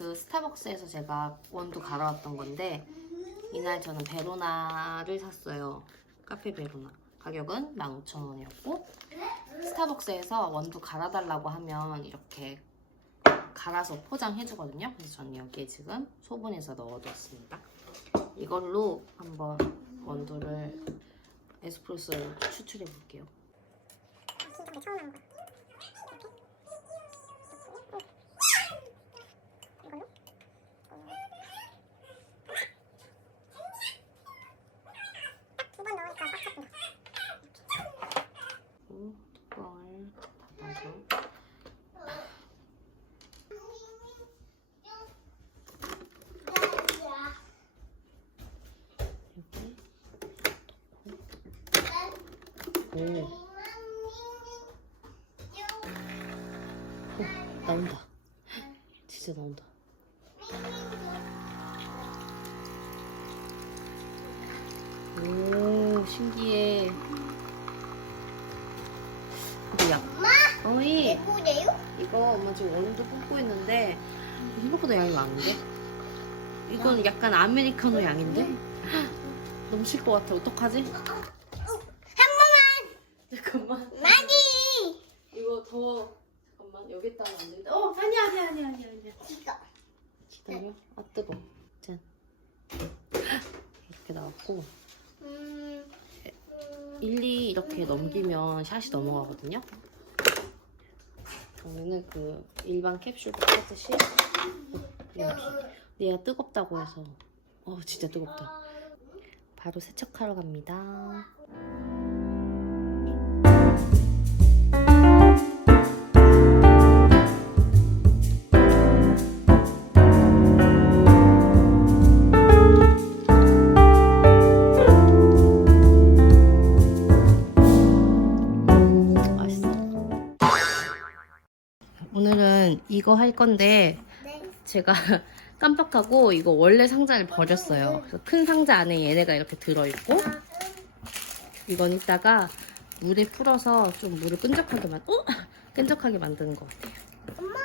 그 스타벅스에서 제가 원두 갈아왔던 건데 이날 저는 베로나를 샀어요. 카페 베로나. 가격은 15,000원이었고 스타벅스에서 원두 갈아달라고 하면 이렇게 갈아서 포장해주거든요. 그래서 저는 여기에 지금 소분해서 넣어뒀습니다. 이걸로 한번 원두를 에스프레소를 추출해 볼게요. 근데 처음 하는 거야. 이걸로? 딱 두 번 넣으니까 꽉 잡힌다. 그리고 뚜껑을 닫아서 이렇게 오. 오, 나온다. 진짜 나온다. 오, 신기해. 뭐야? 어이, 뭐래요? 이거 엄마 지금 원두 붓고 있는데 생각보다 양이 많은데? 이건 약간 아메리카노 양인데? 넘칠 것 같아. 어떡하지? 한 번만! 잠깐만. 마기! 이거 더 여기다 하면 안 되겠다. 어 아니야 아니야 아니야 아니야 아니야. 이거. 기다려. 아 뜨거. 짠. 이렇게 나왔고 음. 음. 일리 이렇게 넘기면 샷이 넘어가거든요. 저는 그 일반 캡슐 똑같듯이 이렇게 얘가 뜨겁다고 해서 어 진짜 뜨겁다. 바로 세척하러 갑니다. 이거 할 건데 네. 제가 깜빡하고 이거 원래 상자를 버렸어요. 그래서 큰 상자 안에 얘네가 이렇게 들어있고 이건 이따가 물에 풀어서 좀 물을 끈적하게 만, 어? 끈적하게 만드는 것 같아요. 엄마!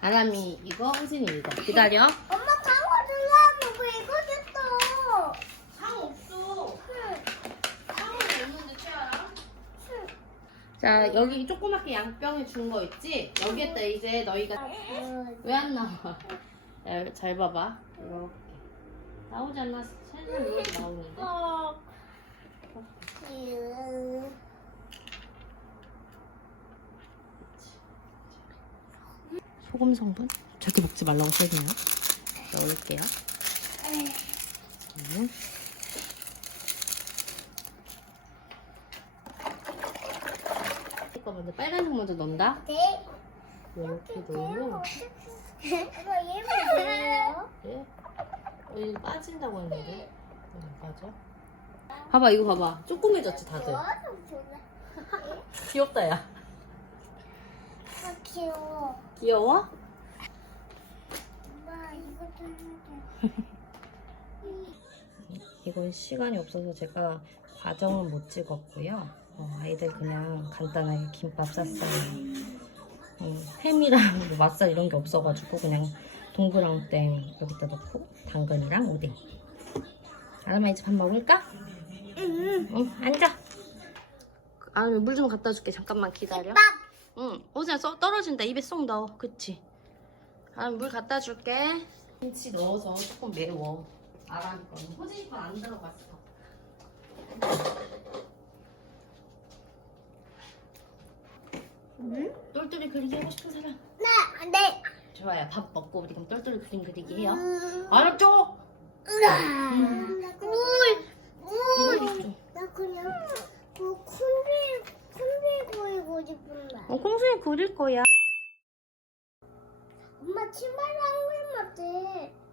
아람이 이거, 우진이 이거. 기다려. 엄마 강화 들라고 왜 이거 줬어? 상 없어. 응. 상은 없는데 채아랑? 응. 자 여기 조그맣게 양병에 준 거 있지? 여기에다 이제 너희가 왜 안 나와? 야, 잘 봐봐. 이렇게 나오지 않나? 살살 이렇게 나오는데. 소금 성분? 절대 먹지 말라고 써있네요. 넣을게요. 음. 이거 먼저 빨간색 먼저 넣는다. 네. 이렇게 넣으면 엄마 얘는 뭐예요? 예? 어, 이거 빠진다고 했는데 안 빠져? 봐봐 이거 봐봐 조그매졌지 다들 귀엽다 야 아 귀여워. 귀여워? 엄마 이거 좀 해줘. 이건 시간이 없어서 제가 과정은 못 찍었고요 어, 아이들 그냥 간단하게 김밥 쌌어요 음, 햄이랑 뭐 맛살 이런 게 없어가지고 그냥 동그랑땡 여기다 넣고 당근이랑 오뎅 아름아 이제 밥 먹을까? 응. 응 앉아 아름이 물 좀 갖다 줄게 잠깐만 기다려 밥. 응, 써 떨어진다. 입에 쏙 넣어. 그치? 아, 물 갖다 줄게. 김치 넣어서 조금 매워. 아람이 거는. 호진이 건안 들어갔어. 응? 똘똘이 그리기 하고 싶은 사람? 네. 안 돼. 좋아요. 밥 먹고 우리 그럼 똘똘이 그림 그리기 해요. 음. 알았죠? 으아. 물. 물. 물. 나 그냥 그 콘비 콘비 보이고 싶은데. 어, 콩순이 그릴 거야. 엄마 신발 안 그리면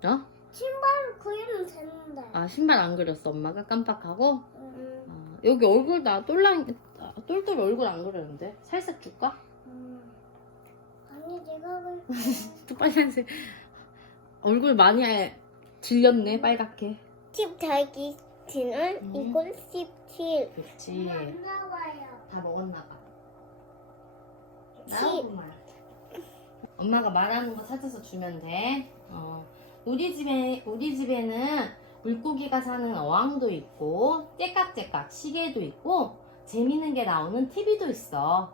돼. 어? 신발 그리면 되는데. 아, 신발 안 그렸어. 엄마가 깜빡하고. 응. 아, 여기 얼굴 나 똘랑, 아, 똘똘 얼굴 안 그렸는데? 살색 줄까? 응. 아니 내가 그릴 또 빨간색 얼굴 많이 해- 질렸네 빨갛게 10 더하기 10은 음. 이건 17. 그렇지 안 나와요. 다 먹었나 봐 칠. 나오구만 엄마가 말하는 거 찾아서 주면 돼 어, 우리 집에 우리 집에는 물고기가 사는 어항도 있고 째깍째깍 시계도 있고 재밌는 게 나오는 TV도 있어.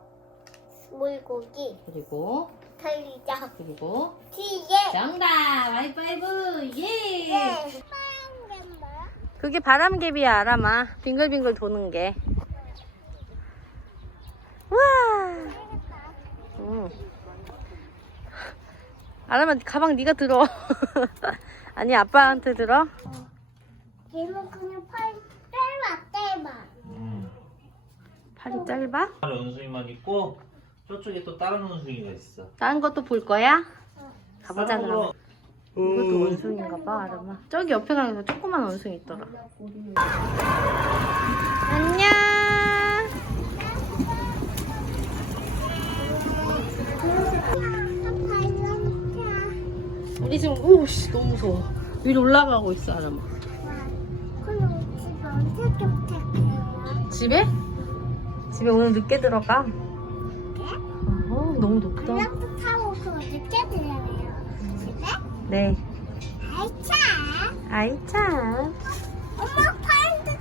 물고기 그리고 달리자 그리고 뒤에 정답 하이파이브 예. 예. 그게 바람개비야 아람아 빙글빙글 도는 게. 와. 응. 아람아 가방 네가 들어. 아니 아빠한테 들어. 걔는 그냥 팔 떼봐 떼봐 음. 팔이 짧아? 원숭이만 있고 저쪽에 또 다른 원숭이가 있어. 다른 것도 볼 거야? 가보자 다른 그럼. 거- 이것도 원숭이인가 봐 아람아. 저기 옆에 가면 조그만 원숭이 있더라. 안녕. 우리 지금 오씨 너무 무서워. 위로 올라가고 있어 도착해요? 집에? 집에 오늘 늦게 들어가. 어, 너무 높다. 그래도 타고 그 늦게 들어요 집에? 네. 아이 차 아이 참. 엄마 파인드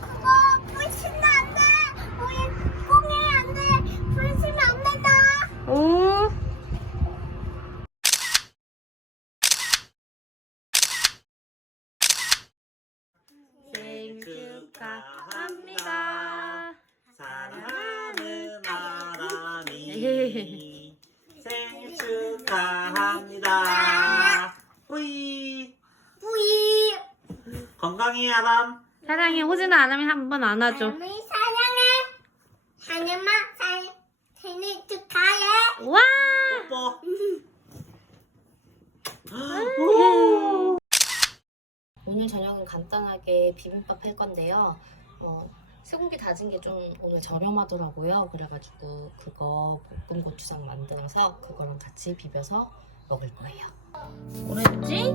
그거 부시면 안 돼 우리 꽁이 안 돼 부시면 안 된다 오. 생일 축하 생일 축하합니다. 뿌이 부이 건강히 아람. 사랑해 호진아 안 하면 한번 안아줘. 할머니 사랑해 하늘마 사 생일 축하해 와. 뽀뽀. 오늘 저녁은 간단하게 비빔밥 할 건데요. 어, 쇠고기 다진 게 좀 오늘 저렴하더라고요. 그래가지고 그거 볶음 고추장 만들어서 그거랑 같이 비벼서 먹을 거예요. 오렌지?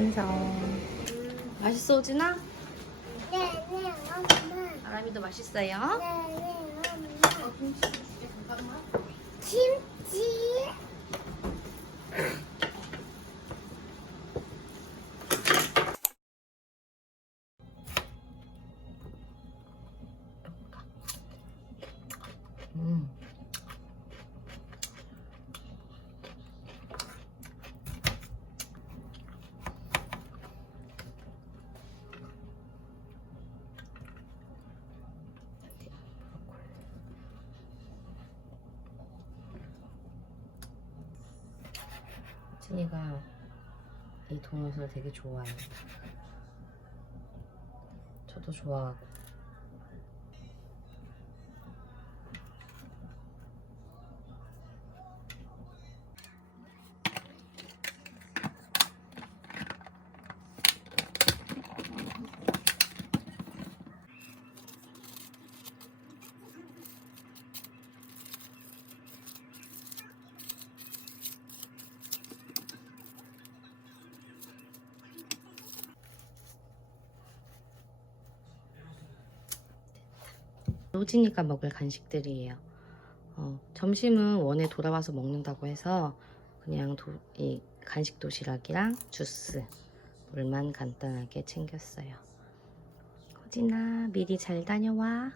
완성. 맛있어 호진아? 네 네 엄마 아람이도 맛있어요? 네 네 엄마 김치 진이가 이 동영상을 되게 좋아해요. 저도 좋아하고. 호진이가 먹을 간식들이에요. 어, 점심은 원에 돌아와서 먹는다고 해서 그냥 도- 이 간식 도시락이랑 주스, 물만 간단하게 챙겼어요. 호진아, 미리 잘 다녀와.